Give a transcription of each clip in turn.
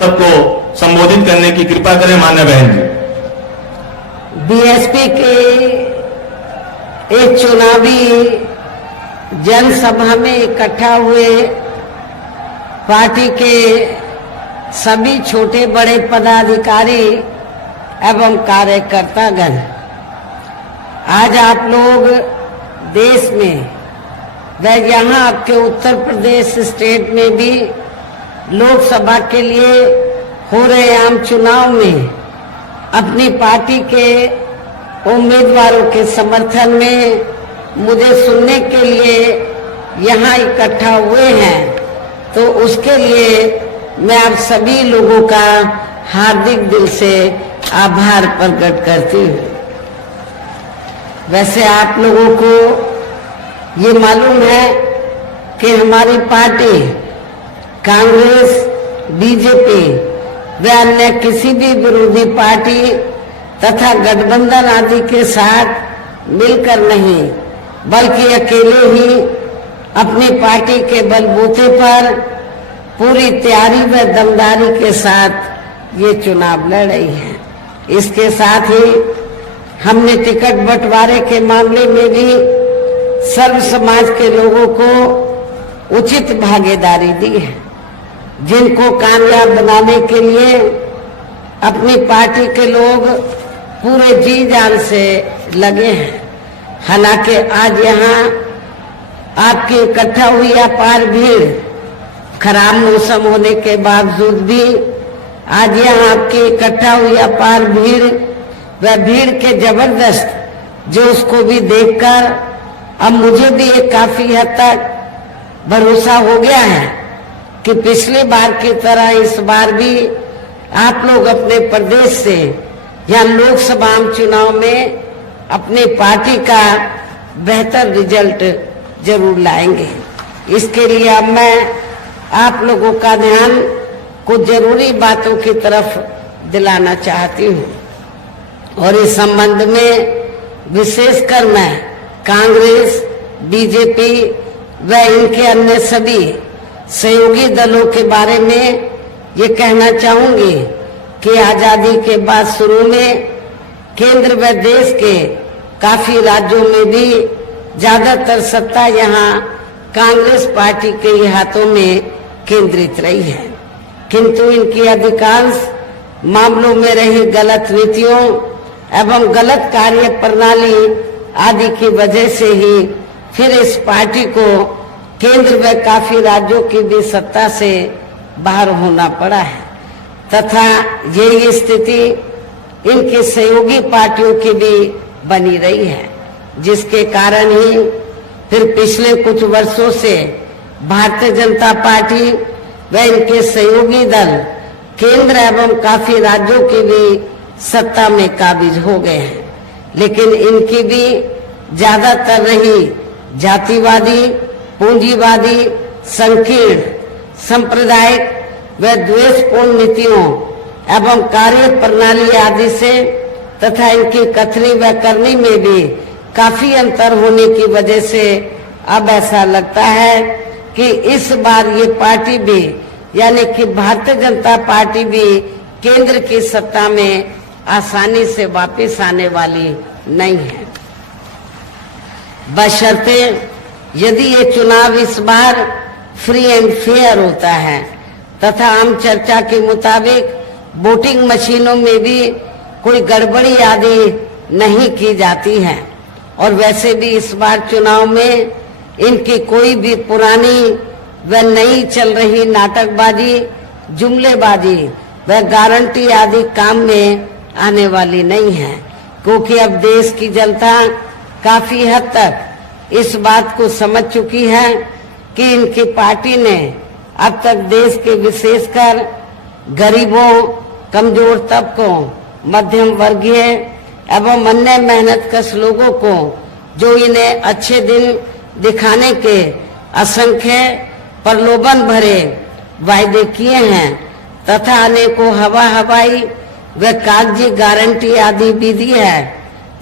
सबको संबोधित करने की कृपा करें मान्य बहन जी। बीएसपी के एक चुनावी जनसभा में इकट्ठा हुए पार्टी के सभी छोटे बड़े पदाधिकारी एवं कार्यकर्तागण, आज आप लोग देश में व यहाँ आपके उत्तर प्रदेश स्टेट में भी लोकसभा के लिए हो रहे आम चुनाव में अपनी पार्टी के उम्मीदवारों के समर्थन में मुझे सुनने के लिए यहाँ इकट्ठा हुए हैं, तो उसके लिए मैं आप सभी लोगों का हार्दिक दिल से आभार प्रकट करती हूँ। वैसे आप लोगों को ये मालूम है कि हमारी पार्टी कांग्रेस, बीजेपी व अन्य किसी भी विरोधी पार्टी तथा गठबंधन आदि के साथ मिलकर नहीं, बल्कि अकेले ही अपनी पार्टी के बलबूते पर पूरी तैयारी व दमदारी के साथ ये चुनाव लड़ रही है। इसके साथ ही हमने टिकट बंटवारे के मामले में भी सर्व समाज के लोगों को उचित भागीदारी दी है, जिनको कामयाब बनाने के लिए अपनी पार्टी के लोग पूरे जी जान से लगे हैं। हालांकि आज यहाँ आपकी इकट्ठा हुई अपार भीड़, खराब मौसम होने के बावजूद भी आज यहाँ आपकी इकट्ठा हुई अपार भीड़ व भीड़ के जबरदस्त जो उसको भी देखकर अब मुझे भी एक काफी हद तक भरोसा हो गया है कि पिछली बार की तरह इस बार भी आप लोग अपने प्रदेश से या लोकसभा चुनाव में अपनी पार्टी का बेहतर रिजल्ट जरूर लाएंगे। इसके लिए अब मैं आप लोगों का ध्यान कुछ जरूरी बातों की तरफ दिलाना चाहती हूँ, और इस संबंध में विशेषकर मैं कांग्रेस, बीजेपी व इनके अन्य सभी सहयोगी दलों के बारे में ये कहना चाहूंगी कि आजादी के बाद शुरू में केंद्र व देश के काफी राज्यों में भी ज्यादातर सत्ता यहाँ कांग्रेस पार्टी के ही हाथों में केंद्रित रही है, किंतु इनकी अधिकांश मामलों में रही गलत नीतियों एवं गलत कार्य प्रणाली आदि की वजह से ही फिर इस पार्टी को केंद्र व काफी राज्यों की भी सत्ता से बाहर होना पड़ा है, तथा यही स्थिति इनकी सहयोगी पार्टियों की भी बनी रही है, जिसके कारण ही फिर पिछले कुछ वर्षों से भारतीय जनता पार्टी व इनके सहयोगी दल केंद्र एवं काफी राज्यों की भी सत्ता में काबिज हो गए हैं। लेकिन इनकी भी ज्यादातर रही जातिवादी, पूंजीवादी, संकीर्ण, सांप्रदायिक व द्वेषपूर्ण नीतियों एवं कार्य प्रणाली आदि से तथा इनकी कथनी व करनी में भी काफी अंतर होने की वजह से अब ऐसा लगता है कि इस बार ये पार्टी भी यानी कि भारतीय जनता पार्टी भी केंद्र की सत्ता में आसानी से वापस आने वाली नहीं है, बशर्ते यदि ये चुनाव इस बार फ्री एंड फेयर होता है तथा आम चर्चा के मुताबिक वोटिंग मशीनों में भी कोई गड़बड़ी आदि नहीं की जाती है। और वैसे भी इस बार चुनाव में इनकी कोई भी पुरानी व नई चल रही नाटकबाजी, जुमलेबाजी व गारंटी आदि काम में आने वाली नहीं है, क्योंकि अब देश की जनता काफी हद तक इस बात को समझ चुकी है कि इनकी पार्टी ने अब तक देश के विशेषकर गरीबों, कमजोर तबकों, मध्यम वर्गीय एवं अन्य मेहनतकश लोगों को जो इन्हें अच्छे दिन दिखाने के असंख्य प्रलोभन भरे वायदे किए हैं तथा अनेकों हवाई व कागजी गारंटी आदि भी दी है,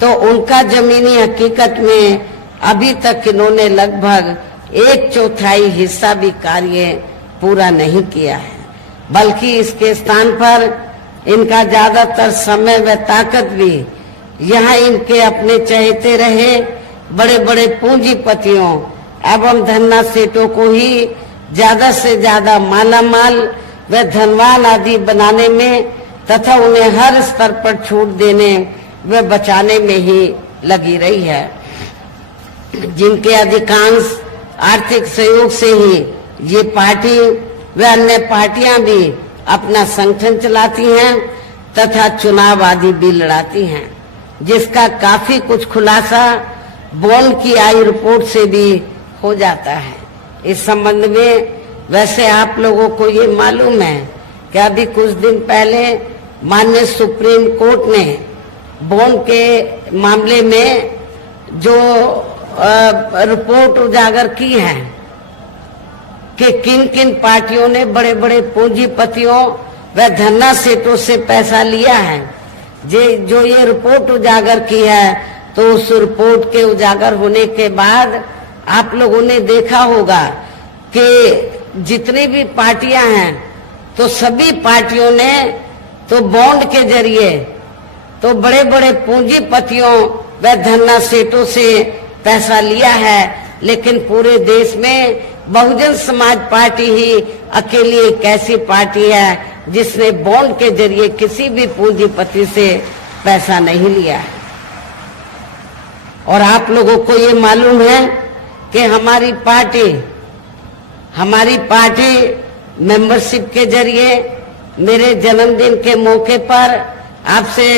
तो उनका जमीनी हकीकत में अभी तक इन्होंने लगभग 1/4 हिस्सा भी कार्य पूरा नहीं किया है। बल्कि इसके स्थान पर इनका ज्यादातर समय व ताकत भी यहाँ इनके अपने चहेते रहे बड़े बड़े पूंजीपतियों एवं धन्ना सेठों को ही ज्यादा से ज्यादा मालामाल व धनवान आदि बनाने में तथा उन्हें हर स्तर पर छूट देने व बचाने में ही लगी रही है, जिनके अधिकांश आर्थिक सहयोग से ही ये पार्टी व अन्य पार्टियां भी अपना संगठन चलाती हैं तथा चुनाव आदि भी लड़ाती हैं, जिसका काफी कुछ खुलासा बॉन्ड की आई रिपोर्ट से भी हो जाता है। इस संबंध में वैसे आप लोगों को ये मालूम है कि अभी कुछ दिन पहले माननीय सुप्रीम कोर्ट ने बॉन्ड के मामले में जो रिपोर्ट उजागर की है कि किन किन पार्टियों ने बड़े बड़े पूंजीपतियों व धन्ना सेठों से पैसा लिया है, जो ये रिपोर्ट उजागर की है, तो उस रिपोर्ट के उजागर होने के बाद आप लोगों ने देखा होगा कि जितनी भी पार्टियां हैं तो सभी पार्टियों ने तो बॉन्ड के जरिए तो बड़े बड़े पूंजीपतियों व धन्ना सेठों से पैसा लिया है, लेकिन पूरे देश में बहुजन समाज पार्टी ही अकेली एक ऐसी पार्टी है जिसने बॉन्ड के जरिए किसी भी पूंजीपति से पैसा नहीं लिया है। और आप लोगों को ये मालूम है कि हमारी पार्टी मेंबरशिप के जरिए मेरे जन्मदिन के मौके पर आपसे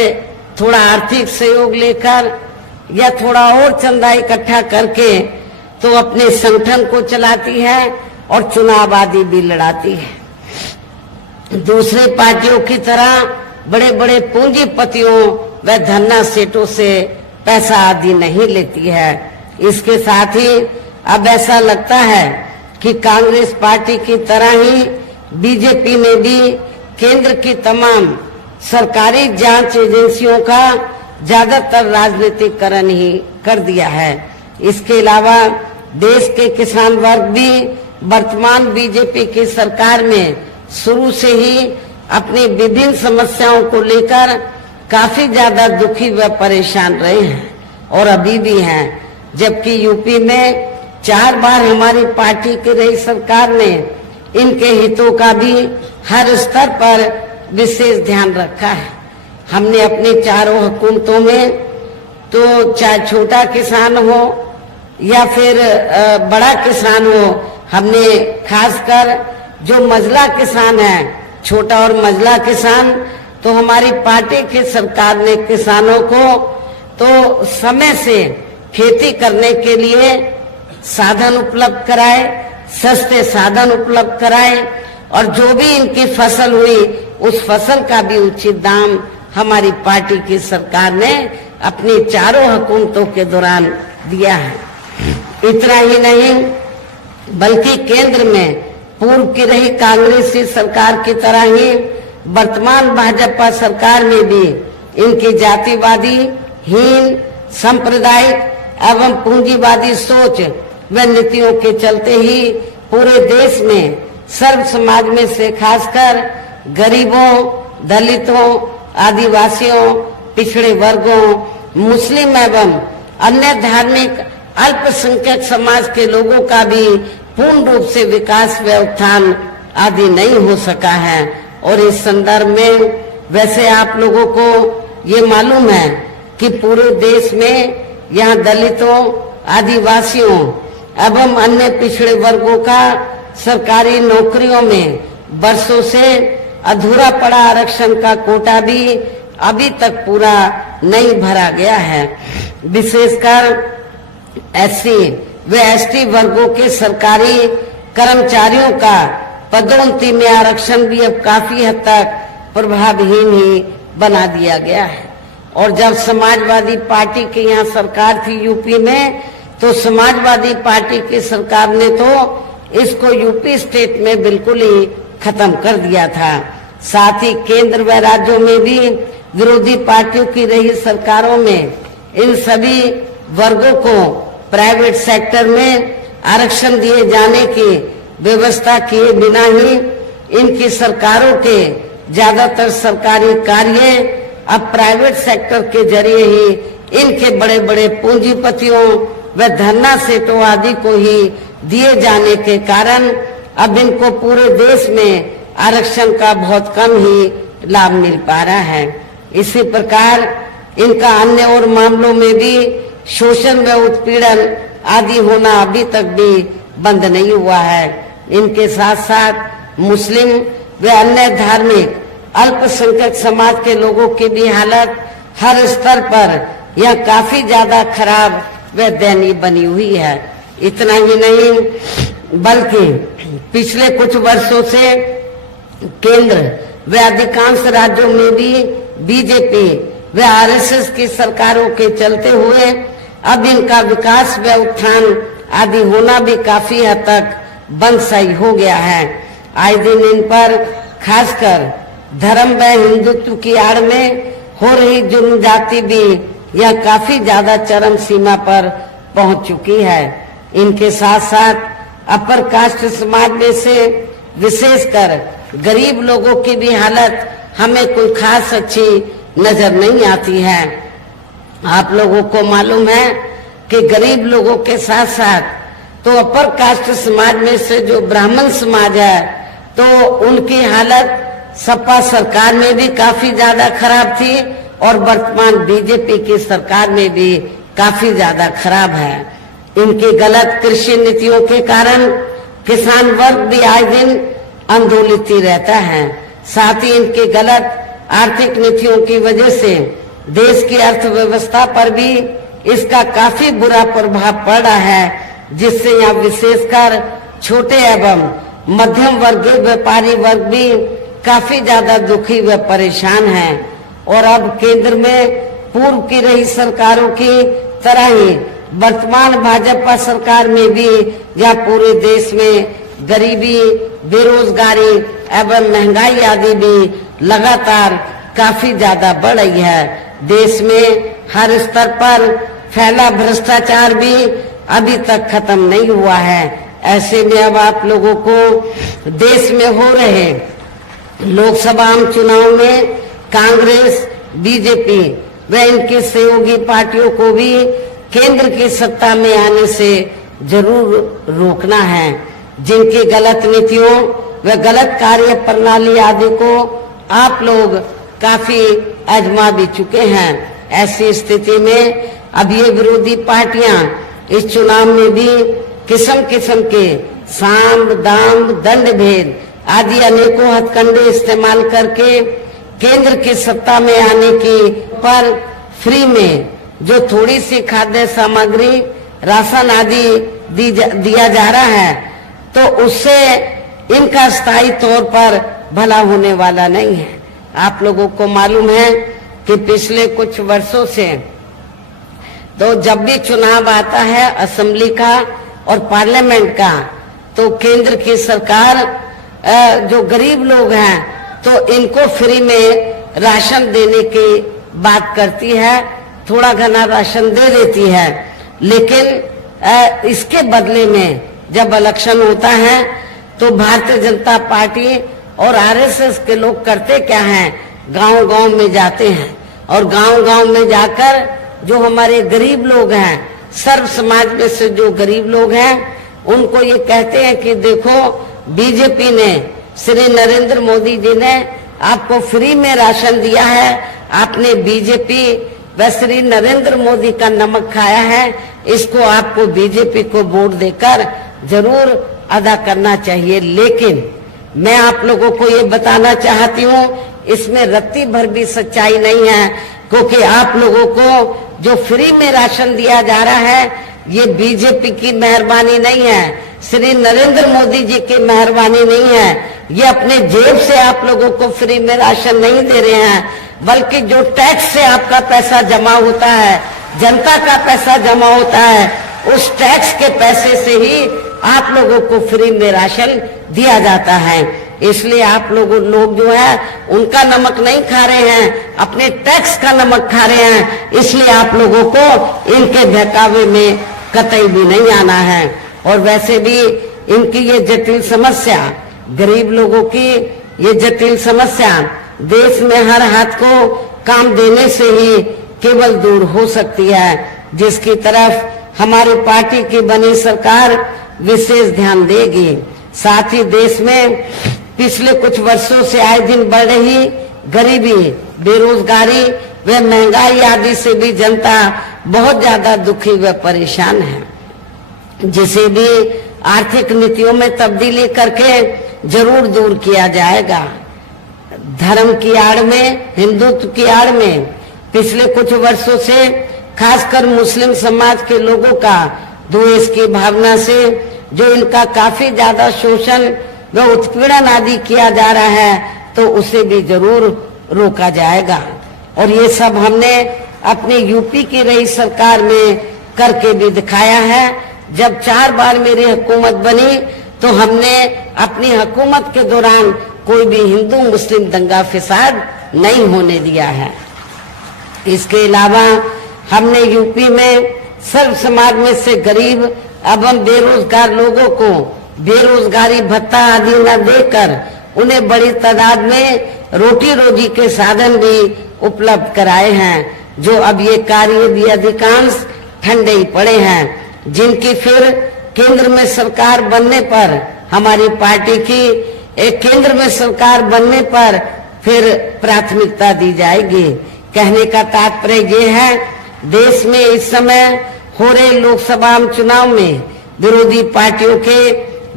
थोड़ा आर्थिक सहयोग लेकर या थोड़ा और चंदा इकट्ठा करके तो अपने संगठन को चलाती है और चुनाव आदि भी लड़ाती है। दूसरी पार्टियों की तरह बड़े बड़े पूंजीपतियों व धन्ना सेठों से पैसा आदि नहीं लेती है। इसके साथ ही अब ऐसा लगता है कि कांग्रेस पार्टी की तरह ही बीजेपी ने भी केंद्र की तमाम सरकारी जांच एजेंसियों का ज्यादातर राजनीतिकरण ही कर दिया है। इसके अलावा देश के किसान वर्ग भी वर्तमान बीजेपी की सरकार में शुरू से ही अपनी विभिन्न समस्याओं को लेकर काफी ज्यादा दुखी व परेशान रहे हैं और अभी भी हैं, जबकि यूपी में 4 बार हमारी पार्टी की रही सरकार ने इनके हितों का भी हर स्तर पर विशेष ध्यान रखा है। हमने अपनी चारों हुकूमतों में तो चाहे छोटा किसान हो या फिर बड़ा किसान हो, हमने खासकर जो मजला किसान है, छोटा और मजला किसान, तो हमारी पार्टी की सरकार ने किसानों को तो समय से खेती करने के लिए साधन उपलब्ध कराए, सस्ते साधन उपलब्ध कराए और जो भी इनकी फसल हुई उस फसल का भी उचित दाम हमारी पार्टी की सरकार ने अपनी चारों हुकूमतों के दौरान दिया है। इतना ही नहीं बल्कि केंद्र में पूर्व की रही कांग्रेसी सरकार की तरह ही वर्तमान भाजपा सरकार में भी इनकी जातिवादी, हीन, सांप्रदायिक एवं पूंजीवादी सोच व नीतियों के चलते ही पूरे देश में सर्व समाज में से खासकर गरीबों, दलितों, आदिवासियों, पिछड़े वर्गों, मुस्लिम एवं अन्य धार्मिक अल्पसंख्यक समाज के लोगों का भी पूर्ण रूप से विकास व उत्थान आदि नहीं हो सका है। और इस संदर्भ में वैसे आप लोगों को ये मालूम है कि पूरे देश में यहाँ दलितों, आदिवासियों एवं अन्य पिछड़े वर्गों का सरकारी नौकरियों में वर्षों से अधूरा पड़ा आरक्षण का कोटा भी अभी तक पूरा नहीं भरा गया है। विशेषकर एससी व एसटी वर्गों के सरकारी कर्मचारियों का पदोन्नति में आरक्षण भी अब काफी हद तक प्रभावहीन ही बना दिया गया है। और जब समाजवादी पार्टी की यहाँ सरकार थी यूपी में, तो समाजवादी पार्टी की सरकार ने तो इसको यूपी स्टेट में बिल्कुल ही खत्म कर दिया था। साथ ही केंद्र व राज्यों में भी विरोधी पार्टियों की रही सरकारों में इन सभी वर्गों को प्राइवेट सेक्टर में आरक्षण दिए जाने की व्यवस्था किए बिना ही इनकी सरकारों के ज्यादातर सरकारी कार्य अब प्राइवेट सेक्टर के जरिए ही इनके बड़े बड़े पूंजीपतियों व धन्ना सेठों आदि को ही दिए जाने के कारण अब इनको पूरे देश में आरक्षण का बहुत कम ही लाभ मिल पा रहा है। इसी प्रकार इनका अन्य और मामलों में भी शोषण व उत्पीड़न आदि होना अभी तक भी बंद नहीं हुआ है। इनके साथ साथ मुस्लिम व अन्य धार्मिक अल्पसंख्यक समाज के लोगों की भी हालत हर स्तर पर यह काफी ज्यादा खराब व दयनीय बनी हुई है। इतना ही नहीं बल्कि पिछले कुछ वर्षों से केंद्र व अधिकांश राज्यों में भी बीजेपी व आरएसएस की सरकारों के चलते हुए अब इनका विकास व उत्थान आदि होना भी काफी हद तक बंद सही हो गया है। आए दिन इन पर खासकर धर्म व हिंदुत्व की आड़ में हो रही जुर्म जाति भी यह काफी ज्यादा चरम सीमा पर पहुंच चुकी है। इनके साथ साथ अपर कास्ट समाज में से विशेषकर गरीब लोगों की भी हालत हमें कोई खास अच्छी नजर नहीं आती है। आप लोगों को मालूम है कि गरीब लोगों के साथ साथ तो अपर कास्ट समाज में से जो ब्राह्मण समाज है तो उनकी हालत सपा सरकार में भी काफी ज्यादा खराब थी और वर्तमान बीजेपी की सरकार में भी काफी ज्यादा खराब है। इनकी गलत कृषि नीतियों के कारण किसान वर्ग भी आए दिन आंदोलित ही रहता है। साथ ही इनकी गलत आर्थिक नीतियों की वजह से देश की अर्थव्यवस्था पर भी इसका काफी बुरा प्रभाव पड़ रहा है, जिससे यहाँ विशेषकर छोटे एवं मध्यम वर्गीय व्यापारी वर्ग भी काफी ज्यादा दुखी व परेशान हैं। और अब केंद्र में पूर्व की रही सरकारों की तरह ही वर्तमान भाजपा सरकार में भी या पूरे देश में गरीबी, बेरोजगारी एवं महंगाई आदि भी लगातार काफी ज्यादा बढ़ रही है। देश में हर स्तर पर फैला भ्रष्टाचार भी अभी तक खत्म नहीं हुआ है। ऐसे में अब आप लोगों को देश में हो रहे लोकसभा आम चुनाव में कांग्रेस, बीजेपी व इनकी सहयोगी पार्टियों को भी केंद्र की सत्ता में आने से जरूर रोकना है। जिनकी गलत नीतियों व गलत कार्य प्रणाली आदि को आप लोग काफी आजमा भी चुके हैं। ऐसी स्थिति में अब ये विरोधी पार्टियां इस चुनाव में भी किस्म किस्म के साम, दाम, दंड भेद आदि अनेकों हथकंडे इस्तेमाल करके केंद्र की सत्ता में आने की पर फ्री में जो थोड़ी सी खाद्य सामग्री, राशन आदि दिया जा रहा है तो उससे इनका स्थायी तौर पर भला होने वाला नहीं है। आप लोगों को मालूम है कि पिछले कुछ वर्षों से तो जब भी चुनाव आता है असेंबली का और पार्लियामेंट का तो केंद्र की सरकार जो गरीब लोग हैं तो इनको फ्री में राशन देने की बात करती है, थोड़ा घना राशन दे देती है। लेकिन इसके बदले में जब इलेक्शन होता है तो भारतीय जनता पार्टी और आरएसएस के लोग करते क्या हैं, गांव-गांव में जाते हैं और गांव-गांव में जाकर जो हमारे गरीब लोग हैं, सर्व समाज में से जो गरीब लोग हैं, उनको ये कहते हैं कि देखो बीजेपी ने, श्री नरेंद्र मोदी जी ने आपको फ्री में राशन दिया है, आपने बीजेपी व श्री नरेंद्र मोदी का नमक खाया है, इसको आपको बीजेपी को वोट देकर जरूर अदा करना चाहिए। लेकिन मैं आप लोगों को ये बताना चाहती हूँ इसमें रत्ती भर भी सच्चाई नहीं है, क्योंकि आप लोगों को जो फ्री में राशन दिया जा रहा है ये बीजेपी की मेहरबानी नहीं है, श्री नरेंद्र मोदी जी की मेहरबानी नहीं है। ये अपने जेब से आप लोगों को फ्री में राशन नहीं दे रहे हैं, बल्कि जो टैक्स से आपका पैसा जमा होता है, जनता का पैसा जमा होता है, उस टैक्स के पैसे से ही आप लोगों को फ्री में राशन दिया जाता है। इसलिए आप लोग जो है उनका नमक नहीं खा रहे हैं, अपने टैक्स का नमक खा रहे हैं। इसलिए आप लोगों को इनके बहकावे में कतई भी नहीं आना है। और वैसे भी इनकी ये जटिल समस्या गरीब लोगों की ये जटिल समस्या देश में हर हाथ को काम देने से ही केवल दूर हो सकती है, जिसकी तरफ हमारी पार्टी की बनी सरकार विशेष ध्यान देगी। साथ ही देश में पिछले कुछ वर्षों से आए दिन बढ़ रही गरीबी, बेरोजगारी व महंगाई आदि से भी जनता बहुत ज्यादा दुखी व परेशान है, जिसे भी आर्थिक नीतियों में तब्दीली करके जरूर दूर किया जाएगा। धर्म की आड़ में, हिंदुत्व की आड़ में पिछले कुछ वर्षों से खासकर मुस्लिम समाज के लोगों का द्वेष की भावना से जो इनका काफी ज्यादा शोषण व उत्पीड़न आदि किया जा रहा है, तो उसे भी जरूर रोका जाएगा। और ये सब हमने अपने यूपी की रही सरकार में करके भी दिखाया है। जब 4 बार मेरी हुकूमत बनी तो हमने अपनी हुकूमत के दौरान कोई भी हिंदू मुस्लिम दंगा फिसाद नहीं होने दिया है। इसके अलावा हमने यूपी में सर्व समाज में से गरीब एवं बेरोजगार लोगों को बेरोजगारी भत्ता आदि न देकर उन्हें बड़ी तादाद में रोटी रोजी के साधन भी उपलब्ध कराए हैं, जो अब ये कार्य भी अधिकांश ठंडे ही पड़े हैं, जिनकी फिर केंद्र में सरकार बनने पर हमारी पार्टी की केंद्र में सरकार बनने पर फिर प्राथमिकता दी जाएगी। कहने का तात्पर्य ये है, देश में इस समय हो रहे लोकसभा चुनाव में विरोधी पार्टियों के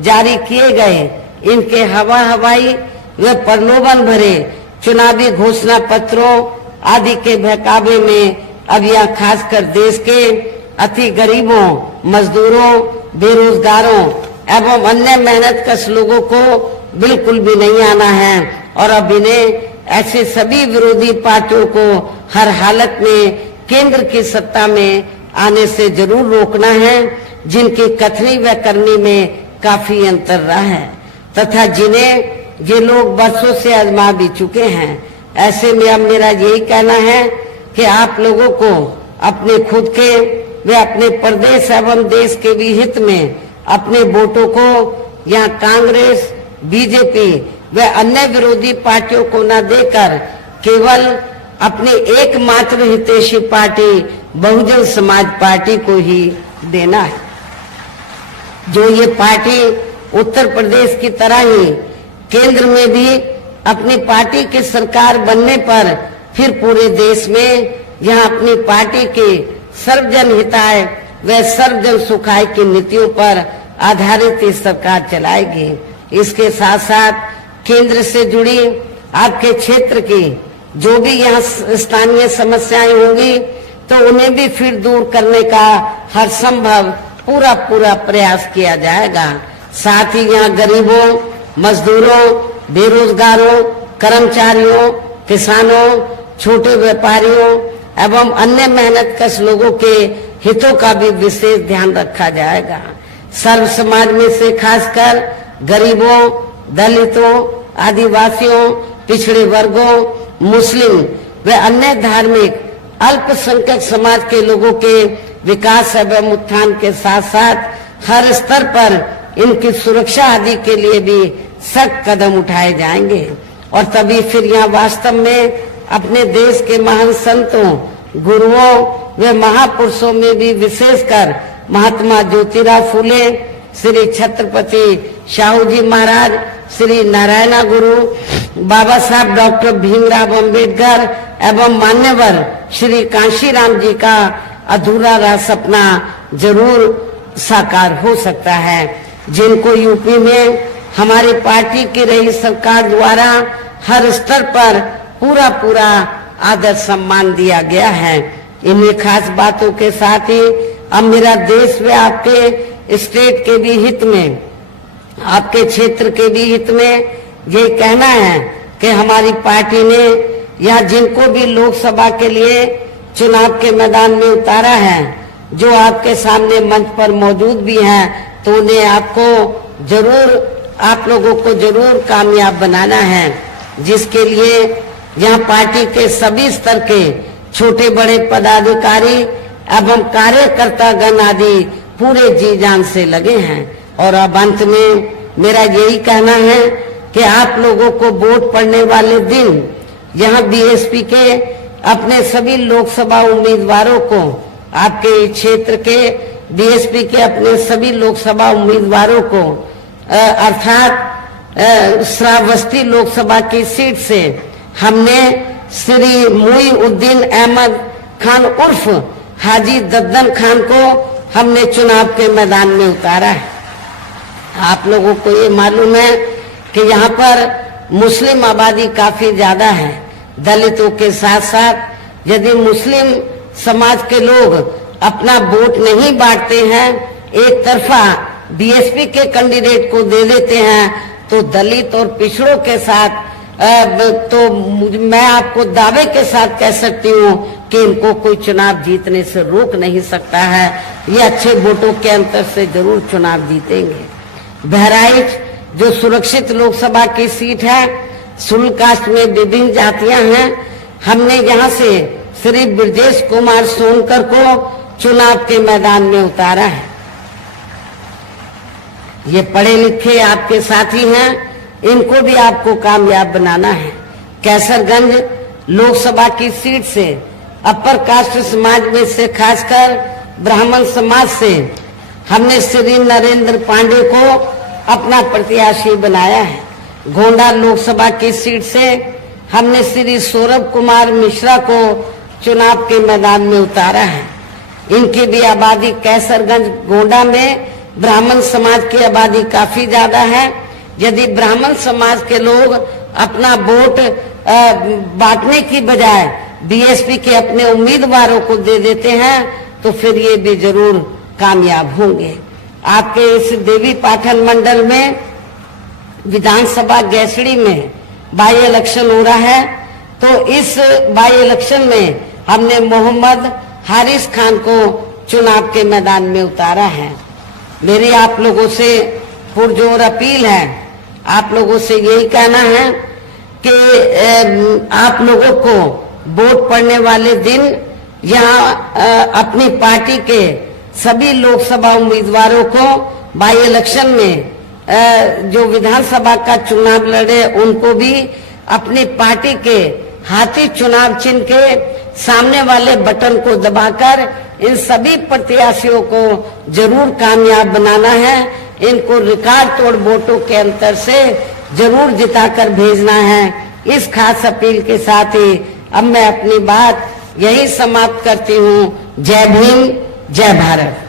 जारी किए गए इनके हवाई व प्रलोभन भरे चुनावी घोषणा पत्रों आदि के बहकावे में अब यह खासकर देश के अति गरीबों, मजदूरों, बेरोजगारों एवं अन्य मेहनतकश लोगों को बिल्कुल भी नहीं आना है। और अब इन्हें ऐसे सभी विरोधी पार्टियों को हर हालत में केंद्र की सत्ता में आने से जरूर रोकना है, जिनकी कथनी व करनी में काफी अंतर रहा है तथा जिन्हें ये लोग बरसों से आजमा भी चुके हैं। ऐसे में अब मेरा यही कहना है कि आप लोगों को अपने खुद के व अपने प्रदेश एवं देश के भी हित में अपने वोटों को यहाँ कांग्रेस, बीजेपी व अन्य विरोधी पार्टियों को न देकर केवल अपनी एकमात्र हितैषी पार्टी बहुजन समाज पार्टी को ही देना है, जो ये पार्टी उत्तर प्रदेश की तरह ही केंद्र में भी अपनी पार्टी की सरकार बनने पर फिर पूरे देश में यहाँ अपनी पार्टी की सर्वजन हिताय व सर्वजन सुखाय की नीतियों पर आधारित ये सरकार चलाएगी। इसके साथ साथ केंद्र से जुड़ी आपके क्षेत्र की जो भी यहाँ स्थानीय समस्याएं होंगी तो उन्हें भी फिर दूर करने का हर संभव पूरा प्रयास किया जाएगा। साथ ही यहाँ गरीबों, मजदूरों, बेरोजगारों, कर्मचारियों, किसानों, छोटे व्यापारियों एवं अन्य मेहनतकश लोगों के हितों का भी विशेष ध्यान रखा जाएगा। सर्व समाज में से खासकर गरीबों, दलितों, आदिवासियों, पिछड़े वर्गों, मुस्लिम व अन्य धार्मिक अल्पसंख्यक समाज के लोगों के विकास एवं उत्थान के साथ साथ हर स्तर पर इनकी सुरक्षा आदि के लिए भी सख्त कदम उठाए जाएंगे। और तभी फिर यहाँ वास्तव में अपने देश के महान संतों, गुरुओं व महापुरुषों में भी विशेषकर महात्मा ज्योतिराव फूले, श्री छत्रपति शाहू जी महाराज, श्री नारायण गुरु, बाबा साहब डॉक्टर भीमराव अंबेडकर एवं मान्यवर श्री कांशीराम जी का अधूरा रहा सपना जरूर साकार हो सकता है, जिनको यूपी में हमारी पार्टी की रही सरकार द्वारा हर स्तर पर पूरा आदर सम्मान दिया गया है। इन्हीं खास बातों के साथ ही अब मेरा देश व आपके स्टेट के भी हित में, आपके क्षेत्र के भी हित में ये कहना है कि हमारी पार्टी ने यहाँ जिनको भी लोकसभा के लिए चुनाव के मैदान में उतारा है, जो आपके सामने मंच पर मौजूद भी हैं, तो उन्हें आपको जरूर, आप लोगों को जरूर कामयाब बनाना है, जिसके लिए यहाँ पार्टी के सभी स्तर के छोटे बड़े पदाधिकारी एवं कार्यकर्ता गण आदि पूरे जी जान से लगे हैं। और अब अंत में मेरा यही कहना है कि आप लोगों को वोट पड़ने वाले दिन यहाँ बीएसपी के अपने सभी लोकसभा उम्मीदवारों को, आपके क्षेत्र के बीएसपी के अपने सभी लोकसभा उम्मीदवारों को अर्थात श्रावस्ती लोकसभा की सीट से हमने श्री मुईउद्दीन अहमद खान उर्फ हाजी दद्दन खान को हमने चुनाव के मैदान में उतारा है। आप लोगों को ये मालूम है कि यहाँ पर मुस्लिम आबादी काफी ज्यादा है। दलितों के साथ साथ यदि मुस्लिम समाज के लोग अपना वोट नहीं बांटते हैं, एक तरफा बीएसपी के कैंडिडेट को दे देते हैं, तो दलित और पिछड़ों के साथ तो मैं आपको दावे के साथ कह सकती हूँ कि इनको कोई चुनाव जीतने से रोक नहीं सकता है। ये अच्छे वोटों के अंतर से जरूर चुनाव जीतेंगे। बहराइच जो सुरक्षित लोकसभा की सीट है, शुल्क कास्ट में विभिन्न जातियां हैं, हमने यहाँ से श्री ब्रजेश कुमार सोनकर को चुनाव के मैदान में उतारा है। ये पढ़े लिखे आपके साथी हैं, इनको भी आपको कामयाब बनाना है। कैसरगंज लोकसभा की सीट से अपर कास्ट समाज में से खासकर ब्राह्मण समाज से हमने श्री नरेंद्र पांडे को अपना प्रत्याशी बनाया है। गोंडा लोकसभा की सीट से हमने श्री सौरभ कुमार मिश्रा को चुनाव के मैदान में उतारा है। इनकी भी आबादी कैसरगंज गोंडा में ब्राह्मण समाज की आबादी काफी ज्यादा है। यदि ब्राह्मण समाज के लोग अपना वोट बांटने की बजाय बीएसपी के अपने उम्मीदवारों को दे देते हैं, तो फिर ये भी जरूर कामयाब होंगे। आपके इस देवी पाठन मंडल में विधानसभा गैसड़ी में बाई इलेक्शन हो रहा है, तो इस बाई इलेक्शन में हमने मोहम्मद हारिस खान को चुनाव के मैदान में उतारा है। मेरी आप लोगों से पुरजोर अपील है, आप लोगों से यही कहना है कि आप लोगों को वोट पड़ने वाले दिन यहाँ अपनी पार्टी के सभी लोकसभा उम्मीदवारों को बाई इलेक्शन में जो विधानसभा का चुनाव लड़े, उनको भी अपनी पार्टी के हाथी चुनाव चिन्ह के सामने वाले बटन को दबाकर इन सभी प्रत्याशियों को जरूर कामयाब बनाना है। इनको रिकॉर्ड तोड़ वोटों के अंतर से जरूर जिताकर भेजना है। इस खास अपील के साथ ही अब मैं अपनी बात यही समाप्त करती हूँ। जय भीम, जय भारत।